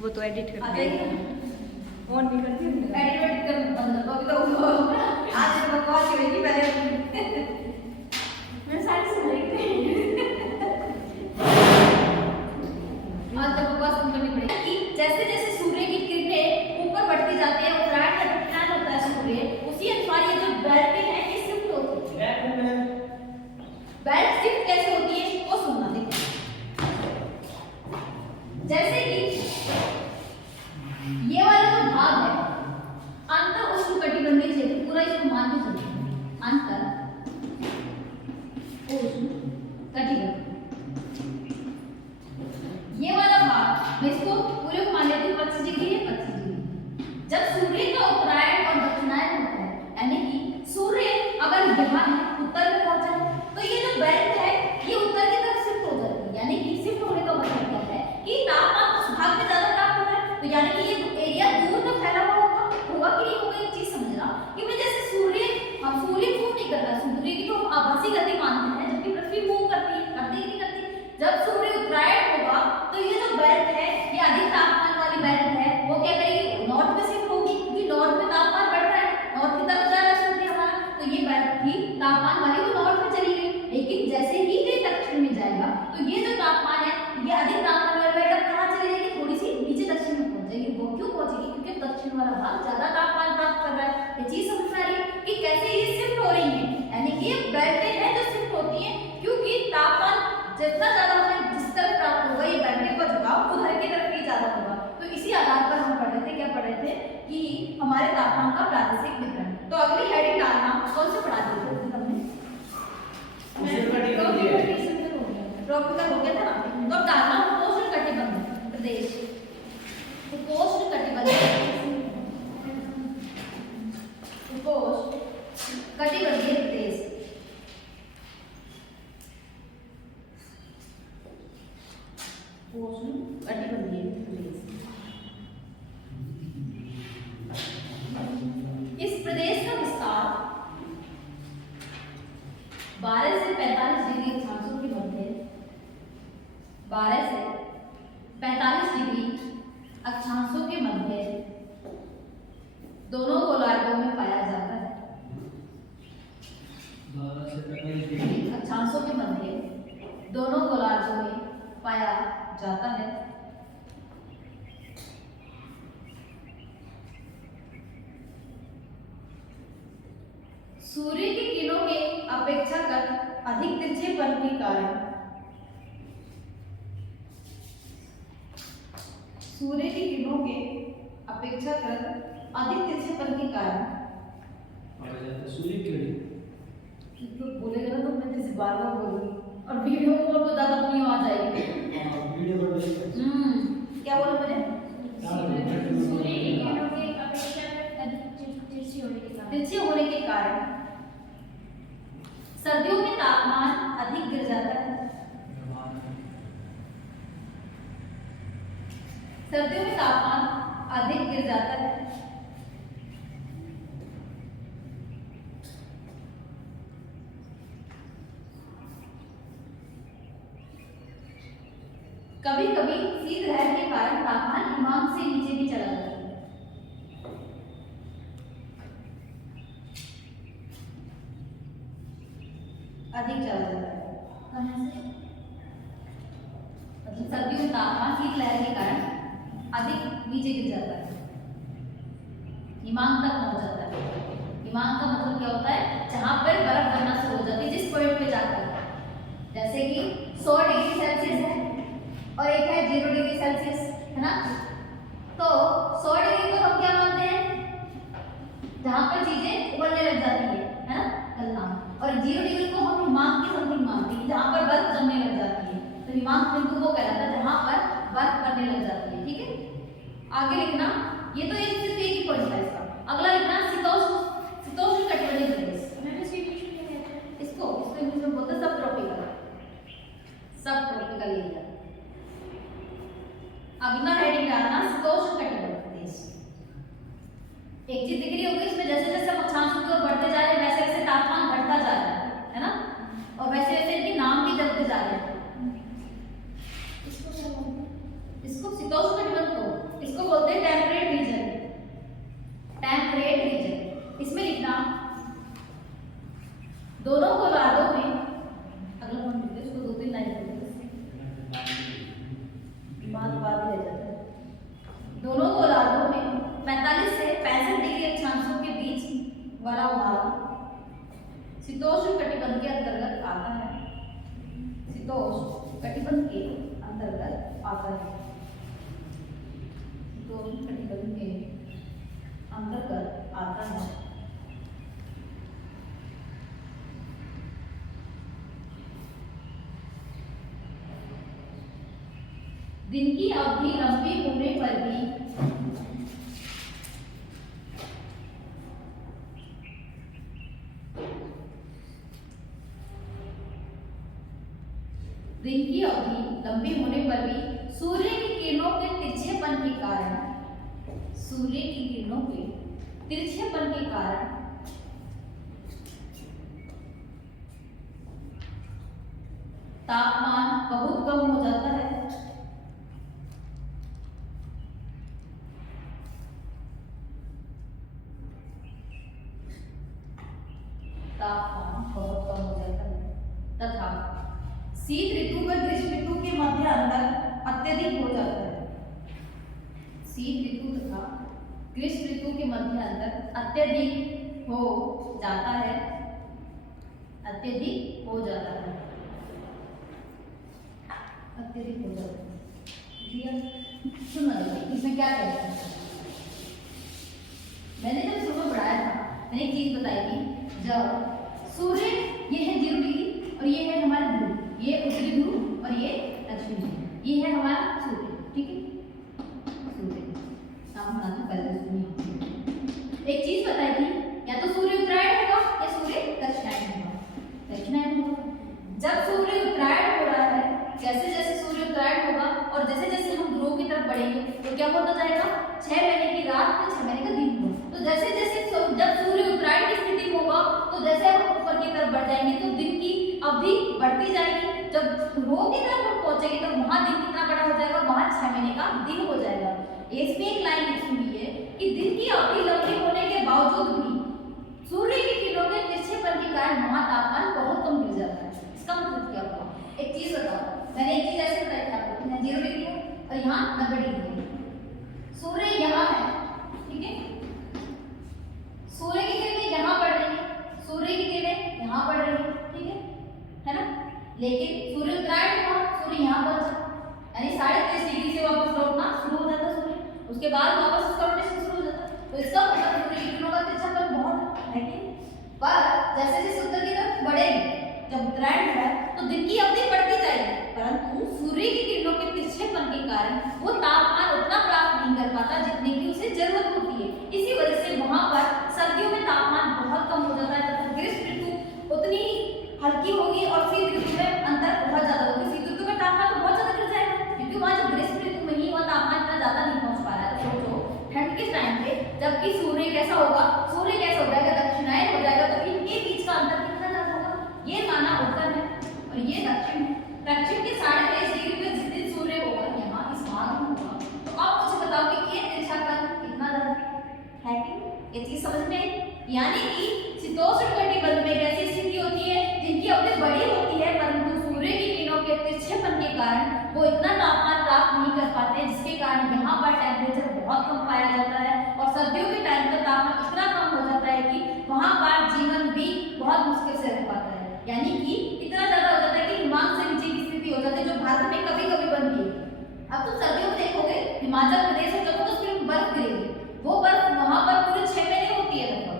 वो तो एडिट आता करते ही हैं। है। ऑन भी करती हूँ एडिट कर बंद कर दो अभी तो आज तो बकवास ही होगी पहले मैं सारी सुन रही थी आज तो बकवास कम करनी पड़ेगी कि जैसे जैसे सूर्य की किरणें ऊपर बढ़ती जाती है उत्तरायण का दक्षिणायन होता है सूर्य उसी अनुसार ये जो बेल्ट है ये शिफ्ट होती है। बेल्ट शिफ्ट कैसे होती है वो सुनना देखिए। जैसे कि ये वाला जो भाग है अंतर उष्णकटिबंधीय क्षेत्र पूरा इसको मान के चलते अंतर उष्णकटिबंध ये वाला भाग मैं इसको पूरे को मान लेती हूँ 25 डिग्री है 25 डिग्री। जब सूर्य का उत्तरायण और दक्षिणायन होता है यानी कि सूर्य अगर यहाँ है उत्तर में पहुंचा है तो ये जो बेल्ट है ये उत्तर की तरफ शिफ्ट हो जाती है यानी कि शिफ्ट होने का मतलब क्या है कि तापमान उस भाग में ज्यादा प्राप्त हो रहा है तो यानी कि ये एरिया दूर तक फैला हुआ होगा कि नहीं होगा। एक चीज समझना कि मैं जैसे सूर्य मूव नहीं कर रहा सूर्य की तो आभासी गति मानते हैं जबकि पृथ्वी मूव करती है करती नहीं करती। जब सूर्य उत्तरायण होगा तो ये जो बेल्ट है ये अधिक तापमान वाली बेल्ट है वो क्या करेगी नॉर्थ में शिफ्ट होगी क्योंकि नॉर्थ में तापमान बढ़ रहा है नॉर्थ की तरफ जा रहा है सूर्य हमारा तो ये बेल्ट भी तापमान वाली वो नॉर्थ में चली गई। लेकिन जैसे ही ये दक्षिण में जाएगा तो ये जो तापमान है ये अधिक तापमान वाली बेल्ट कहाँ चली जाएगी थोड़ी सी नीचे दक्षिण में पहुंच जाएगी। वो क्यों पहुंचेगी क्योंकि दक्षिण वाला भाग ज्यादा तापमान प्राप्त कर रहा है। ये चीज समझ में आ रही है कि कैसे ये शिफ्ट हो रही है यानी कि ये बेल्टें हैं जो शिफ्ट होती हैं क्योंकि तापमान जितना ज्यादा हमें जिस तरफ प्राप्त होगा ये बेल्टें का झुकाव उधर की तरफ ही ज्यादा होगा। तो इसी आधार पर हम पढ़ रहे थे क्या पढ़ रहे थे कि हमारे तापमान का प्रादेशिक वितरण। तो अगली हेडिंग डालना कौन से पढ़ा दी थी हमने ट्रॉपिकल हो गया था ना तो अब डालना उपोष्णकटिबंधीय प्रदेश उपोष्णकटिबंधीय प्रदेश उपोष्णकटिबंधीय प्रदेश। इस प्रदेश का विस्तार 12 से 45 डिग्री अक्षांशों के मध्य 12 से 45 डिग्री अक्षांशों के मध्य दोनों गोलार्धों में पाया जाता है। 12 से 45 डिग्री अक्षांशों के मध्य दोनों गोलार्धों में पाया जाता है। सूर्य की किरणों के अपेक्षाकृत अधिक तिरछेपन के कारण सूर्य की किरणों के अपेक्षाकृत अधिक तिरछेपन के कारण पाया जाता है सूर्य किरण तो बोलेगा ना तो मैं जैसे बार बार बोलूंगी और वीडियो कॉल को ज्यादा अपनी आवाज आएगी। वीडियो पर क्या बोला मैंने सूर्य की किरणों के अपेक्षाकृत अधिक तिरछे होने के कारण सर्दियों में तापमान अधिक गिर जाता है। सर्दियों में तापमान अधिक गिर जाता है। कभी कभी शीतलहर के कारण तापमान हिमांक से नीचे भी चला जाता है। अधिक चला जाता है मतलब सर्दियों में तापमान शीतलहर के कारण अधिक नीचे गिर जाता है हिमांक तक पहुंच जाता है। हिमांक का मतलब क्या होता है जहां पर बर्फ बनना शुरू हो जाती है जिस पॉइंट पे जाकर जैसे कि 100 डिग्री सेल्सियस है और एक है 0 डिग्री सेल्सियस है ना। तो 100 डिग्री को हम क्या मानते हैं जहां पर चीजें उबलने लग जाती है ना गलना और 0 डिग्री को हम हिमांक की समथिंग मानते हैं जहां पर बर्फ जमने लग जाती है। तो हिमांक बिंदु वो कहलाता है जहां पर बर्फ बनने लग जाती है। ठीक है आगे लिखना ये तो एक सिर्फ एक ही पॉइंट था इसका। अगला लिखना शीतोष्ण कटिबंधीय प्रदेश। इसको इंग्लिश में बोलते हैं सब ट्रॉपिकल एरिया। अगला हेडिंग डालना शीतोष्ण कटिबंधीय प्रदेश। एक चीज दिख रही होगी इसमें जैसे जैसे हम अक्षांशों की ओर बढ़ते जा रहे हैं वैसे वैसे तापमान बढ़ता जा रहा है ना और वैसे वैसे इनके नाम भी जलते जा रहे हैं। इसको शीतोष्ण कटिबंध को शीतोष्ण कटिबंध के अंतर्गत आता है। शीतोष्ण कटिबंध के अंतर्गत आता है। शीतोष्ण कटिबंध के अंतर्गत आता है। दिन की अवधि लंबी होने पर भी सूर्य की किरणों के तिरछेपन के कारण तापमान बहुत कम हो जाता है। तथा शीत ऋतु व ग्रीष्म ऋतु के मध्य अंतर अत्यधिक हो जाता है। शीत ऋतु तथा ग्रीष्म ऋतु के मध्य अंतर अत्यधिक हो जाता है। सुनो इसमें क्या कहते हैं। मैंने जब सुबह पढ़ाया था मैंने एक चीज बताई थी, जब सूर्य ये है 0 डिग्री और ये है हमारा ध्रुव, ये उत्तरी ध्रुव और ये दक्षिणी ध्रुव, ये है हमारा सूर्य, ठीक है। सूर्य नाम होना था पहले सुनिए। एक चीज बताई थी, या तो सूर्य उत्तरायण होगा या सूर्य दक्षिणायन होगा। जब सूर्य उत्तरायण हो रहा है, जैसे जैसे सूर्य उत्तरायण होगा और जैसे जैसे हम ध्रुव की तरफ बढ़ेंगे तो क्या होता जाएगा, 6 महीने की रात और 6 महीने का दिन होगा। तो जैसे जैसे जब सूर्य उत्तरायण की स्थिति होगा तो जैसे हम ऊपर की तरफ बढ़ जाएंगे तो दिन की अवधि बढ़ती जाएगी। जब ध्रुव की तरफ हम पहुंचेंगे तो वहां दिन कितना बड़ा हो जाएगा, वहां 6 महीने का दिन हो जाएगा। इसमें एक लाइन लिखी हुई है कि दिन की अवधि लंबी होने के बावजूद भी सूर्य की किरणों के तिरछेपन के कारण वहां तापमान बहुत कम गिर जाता है। इसका मतलब क्या हुआ, एक चीज बताओ। मैंने एक चीज ऐसे बताई थी आपको, यहाँ 0 डिग्री है और यहाँ 90 डिग्री है। सूर्य यहाँ है, ठीक है। सूर्य की किरणें यहाँ पड़ रही है, सूर्य की किरणें यहाँ पड़ रही है, ठीक है ना। लेकिन सूर्य उत्तरायण हुआ, सूर्य यहाँ पहुंचा, यानी 33.5 डिग्री से वापस लौटना शुरू हो जाता सूर्य, उसके बाद वापस उसका रोटेशन शुरू हो जाता। तो इसका मतलब सूर्य की किरणों का तिरछापन बहुत है, पर जैसे जैसे उत्तर की तरफ बढ़ेगी, जब उत्तरायण है तो दिन की अवधि बढ़ती जाएगी, परंतु सूर्य की किरणों के तिरछेपन के कारण वो तापमान उतना प्राप्त नहीं कर पाता जितने की उसे जरूरत होती है। इसी वजह से वहां पर सर्दियों में तापमान बहुत कम हो जाता है तथा ग्रीष्म ऋतु उतनी हल्की होगी और शीत ऋतु में अंतर बहुत ज्यादा होगा। शीत ऋतु में तापमान तो बहुत ज्यादा गिर जाएगा, क्योंकि वहां जब ग्रीष्म ऋतु में ही वह तापमान इतना ज्यादा नहीं पहुंच पा रहा है। तो सोचो ठंड के टाइम पे जबकि सूर्य कैसा होगा, सूर्य कैसा हो जाएगा, दक्षिणायन हो जाएगा, तो इनके बीच का अंतर कितना ज्यादा होगा। ये माना उत्तर है और ये दक्षिण है। दक्षिण के 23.5 डिग्री पे जिस दिन सूर्य होगा यहाँ इस भाग में होगा, तो आप मुझे बताओ कि ये तिरछापन कितना ज्यादा है कि ये चीज समझ में आई। यानी कि शीतोष्ण कटिबंध में कैसी स्थिति होती है, दिन की अवधि बड़ी होती है परंतु सूर्य की किरणों के तिरछेपन के कारण वो इतना तापमान प्राप्त नहीं कर पाते, जिसके कारण यहाँ पर टेम्परेचर बहुत कम पाया जाता है और सर्दियों के टाइम पर तापमान इतना कम हो जाता है कि वहां पर जीवन भी बहुत मुश्किल से रह पाता है। यानी कि इतना ज्यादा हो जाता है कि हिमांक से नीचे की स्थिति हो जाती है, जो भारत में कभी कभी बनती है। अब तुम सर्दियों में देखोगे हिमाचल प्रदेश और जम्मू कश्मीर में बर्फ गिरेगी, वो बर्फ वहां पर पूरे 6 महीने होती है लगभग,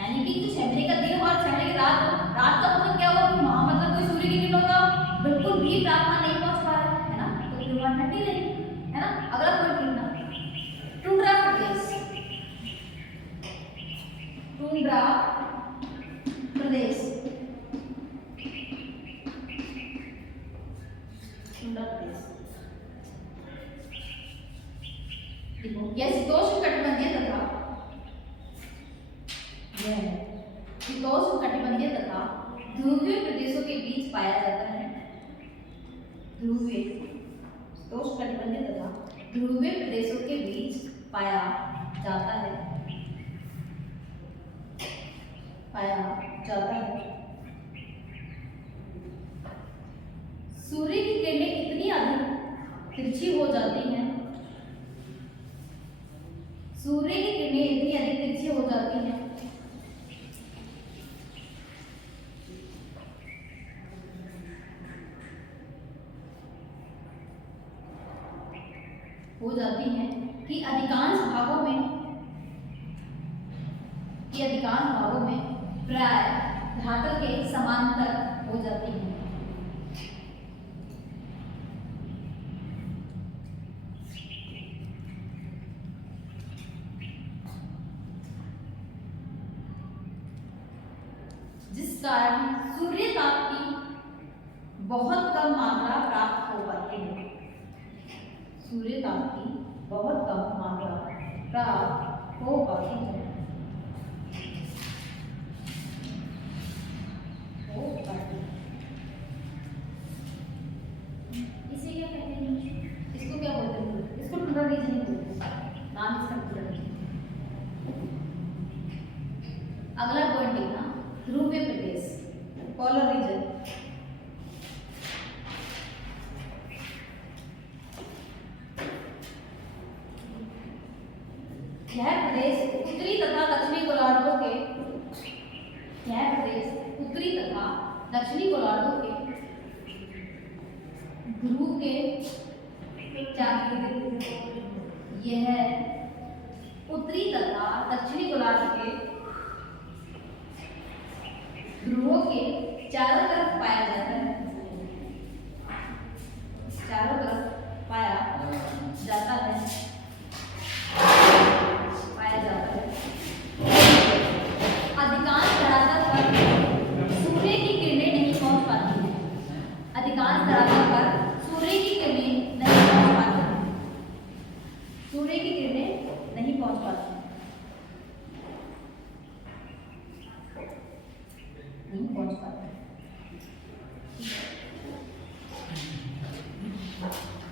यानी कि 6 महीने का दिन और 6 महीने की रात का मतलब क्या हुआ कि वहां मतलब कोई सूर्य की किरणों का बिल्कुल भी तापमान नहीं पहुंच पा रहा है ना, तो फिर वहां ठंडी रहेगी, है ना। अगला पॉइंट लिखना, टुंड्रा प्रदेश, टुंड्रा प्रदेश, देखो यह शीतोष्ण कटिबंधीय तथा ध्रुवीय प्रदेशों के बीच पाया जाता है। ध्रुवीय शीतोष्ण कटिबंधीय तथा ध्रुवीय प्रदेशों के बीच पाया जाता है, सूर्य की किरणें इतनी अधिक तिरछी हो जाती हैं, सूर्य की किरणें इतनी अधिक तिरछी हो जाती हैं हो जाती हैं कि अधिकांश भागों में प्राय धरातल के समांतर हो जाती हैं। जिस कारण सूर्यताप की बहुत कम मात्रा प्राप्त हो पाती है। सूर्यताप की बहुत कम मात्रा प्राप्त हो पाती है। इसे क्या कहते हैं? इसको क्या बोलते हैं? इसको टुंड्रा रीजन ही बोलते हैं। नाम इसका टुंड्रा रीजन। अगला पॉइंट देखना, ध्रुवीय प्रदेश, पोलर रीजन। यह प्रदेश उत्तरी तथा दक्षिणी गोलार्धों के ध्रुव के यह उत्तरी तथा दक्षिणी गोलार्ध के ध्रुवों के चारों तरफ पाया जाता है। चारों तरफ पाया जाता है। अधिकांश धरातल पर सूर्य की किरणें नहीं पहुंच पाती हैं। अधिकांश धरातल पर सूर्य की किरणें नहीं पहुंच पाती हैं। सूर्य की किरणें नहीं पहुंच पाती हैं। नहीं पहुंच पाती।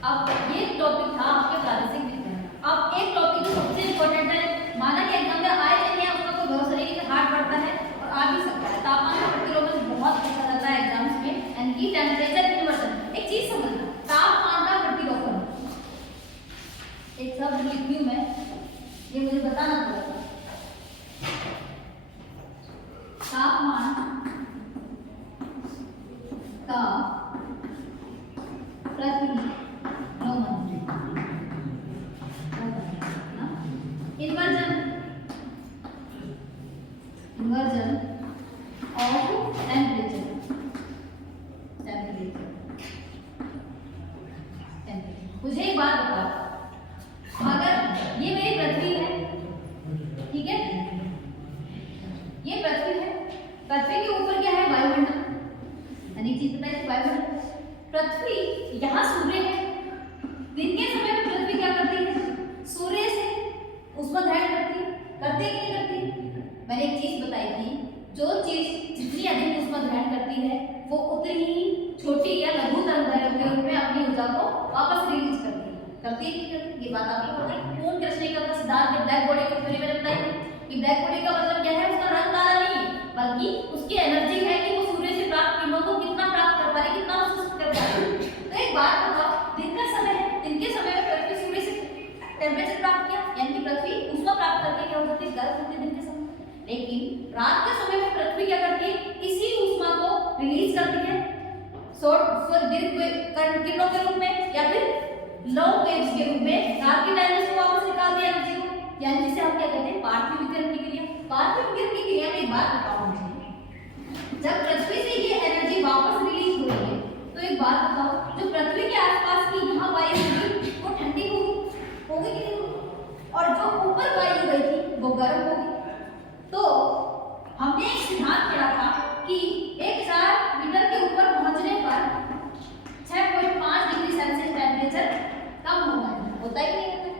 अब ये टॉपिक था आपके प्रादेशिक विज्ञान। अब एक टॉपिक जो सबसे इम्पोर्टेंट है, माना कि एग्जाम में आए नहीं है, उसका कोई भरोसा नहीं कि हार्ड पड़ता है और आ भी सकता है। तापमान का प्रतिलोमन बहुत पूछा जाता है एग्जाम्स में, यानी कि टेम्परेचर इन्वर्जन। एक चीज समझना, तापमान का प्रतिलोमन एक शब्द लिखी हूं मैं, ये मुझे बताना पड़ेगा। तापमान का प्रतिलोमन, इन्वर्जन ऑफ टेम्परेचर। मुझे एक बात बताओ, अगर ये मेरी पृथ्वी है, ठीक है, ये पृथ्वी है, पृथ्वी के ऊपर क्या है? वायुमंडल। अनेक चीज बताइए, वायुमंडल। पृथ्वी, यहाँ सूर्य है। दिन के समय में पृथ्वी क्या करती है? सूर्य से ऊष्मा ग्रहण करती है। करती है कि नहीं करती? मैंने एक चीज बताई थी, जो चीज जितनी अधिक ऊष्मा ग्रहण करती है वो उतनी ही छोटी या लघु तरंगदैर्घ्य के रूप में अपनी ऊर्जा को वापस रिलीज करती है। करती है कि नहीं करती? ये बात आपको पता है। पूर्ण कृष्णिका का सिद्धांत, ब्लैक बॉडी की थ्योरी मैंने बताई थी कि ब्लैक बॉडी का मतलब क्या है? उसका रंग काला नहीं है, बल्कि उसकी एनर्जी है कि वो सूर्य से प्राप्त किरणों को कितना प्राप्त कर पा रही, कितना महसूस कर पा रही। तो एक बात बताओ, दिन का समय है, दिन के समय में पृथ्वी सूर्य से टेम्परेचर प्राप्त किया, यानी कि पृथ्वी ऊष्मा प्राप्त करके क्या हो जाती है? गर्म होती है दिन के समय। लेकिन रात के समय में पृथ्वी क्या करती है? इसी ऊष्मा को रिलीज करती है किरणों के रूप में या फिर लॉन्ग वेव्स के रूप में। रात के टाइम में उसको वापस निकाल दिया एनर्जी को, यानी जिसे हम क्या कहते हैं? पार्थिव विकिरण की क्रिया। पार्थिव विकिरण की क्रिया में एक बात बताओ मुझे, जब पृथ्वी से ये एनर्जी वापस रिलीज हो रही है, तो एक बात बताओ, जो पृथ्वी के आसपास की यहाँ वायु थी वो ठंडी होगी कि नहीं होगी? और जो ऊपर वायु गई थी वो गर्म होगी। तो हमने एक सिद्धांत पढ़ा था कि 1,000 मीटर के ऊपर पहुंचने पर 6.5 डिग्री सेल्सियस टेम्परेचर कम होता है कि नहीं होता?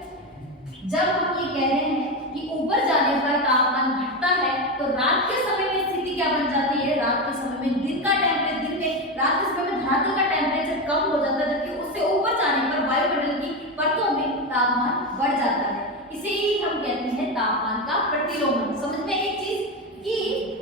जब हम ये कह रहे हैं कि ऊपर जाने पर तापमान घटता है, तो रात के समय में स्थिति क्या बन जाती है? रात के समय में रात के समय में धरातल का टेम्परेचर कम हो जाता है, जबकि उससे ऊपर जाने पर वायुमंडल की परतों में तापमान बढ़ जाता है। इसे ही हम कहते हैं तापमान का प्रतिलोमन। समझ में एक चीज कि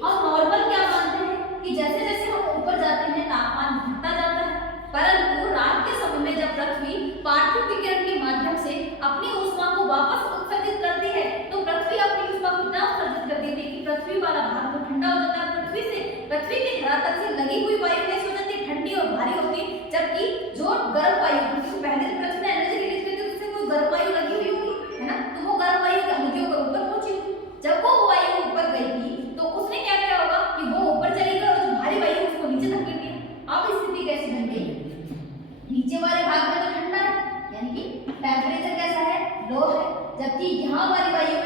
हम नॉर्मल क्या मानते हैं कि जैसे जैसे हम ऊपर जाते हैं तापमान घटता जाता है, परंतु रात के समय में जब पृथ्वी पार्थिव विकिरण के माध्यम से अपनी ऊष्मा को वापस उत्सर्जित करती है, तो पृथ्वी अपनी ऊष्मा को इतना उत्सर्जित कर देती है कि पृथ्वी वाला भाग तो ठंडा हो जाता है। पृथ्वी के धरातल से लगी